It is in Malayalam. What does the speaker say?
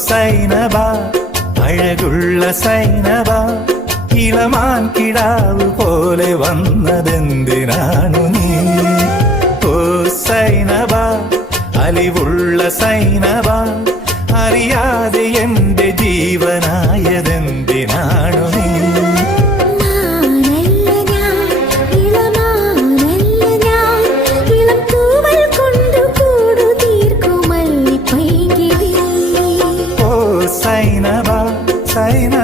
സൈനബ അഴകുള്ള സൈനബ ഇളമാൻ കിടാവ് പോലെ വന്നതെന്തിനാണു നീ? ഓ സൈനബ അലിവുള്ള സൈനബ അറിയാതെ എന്റെ ജീവനായതെന്തിനാണു നീ? സൈനബ സൈനബ